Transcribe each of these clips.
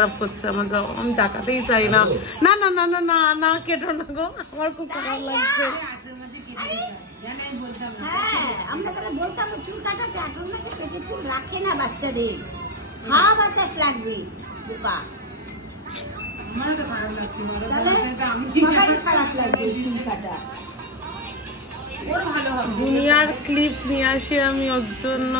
খারাপ করছে আমার যাও, আমি তাকাতেই চাই না। না না না না না না, কেটো না গো, আমার খুব খারাপ লাগছে। আমরা তারা বলতাম চুল কাটাতে 18 মাসে পেটে চুল রাখে না বাচ্চাদের, খাওয়া বাতাস লাগবে। আমারও তো খারাপ লাগছে, খারাপ লাগবে চুল কাটা। ওর ভালো হবে। দুনিয়ার ক্লিপ নিয়ে আসি আমি ওর জন্য।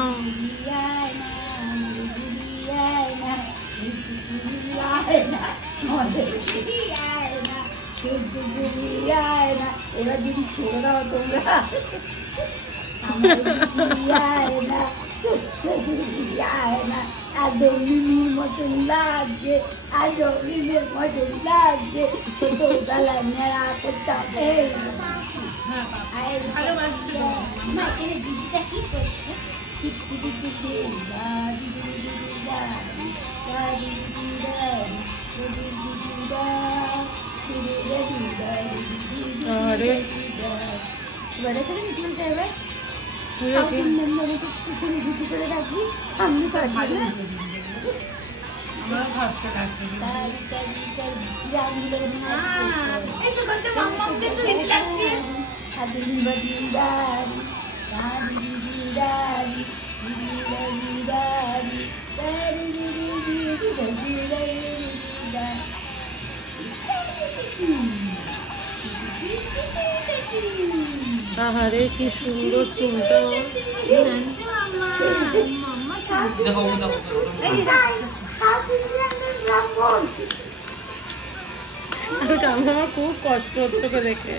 এবার যদি ছেড়ে দাও তোমরা, মিমির মতন লাগছে, আর মিমের মতন লাগছে, ছোট বেলা মেলা করতাম। দিদিটা কি করছে? আরে আরে কি সুন্দর চুলটা। আমার খুব কষ্ট হচ্ছে তো দেখে।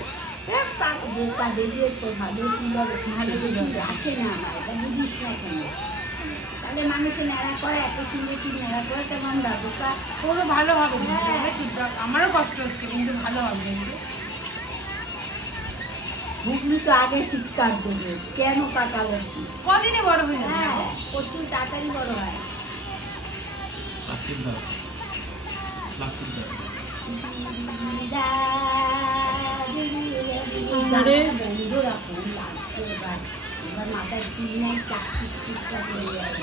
মানুষের নেড়া করে, এত সুন্দর কি নেড়া করে, তেমন দাদুকা ওরও ভালো হবে। আমারও কষ্ট হচ্ছে, কিন্তু ভালো হবে। বুঝলি তো আগে চিৎকার দেবে, কেন কাটালো? কদিনে বড় হয়ে যাবে? হ্যাঁ, প্রচুর তাড়াতাড়ি বড় হয়। বন্ধুরা ফোন লাগছে, এবার মাথায় চুল নেই, চাকরি চিৎকার হয়ে যাবে।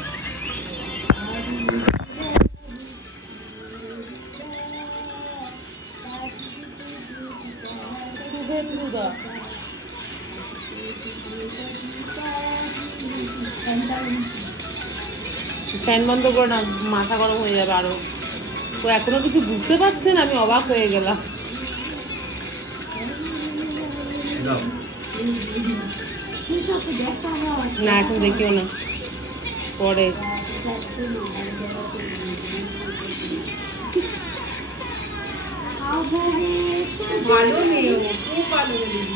ফ্যান বন্ধ করে না, মাথা গরম হয়ে যাবে আরো। তো এখনো কিছু বুঝতে পারছেন, আমি অবাক হয়ে গেলাম। না এখন দেখিও না, পরে। ভালো নেই, খুব ভালো নেই।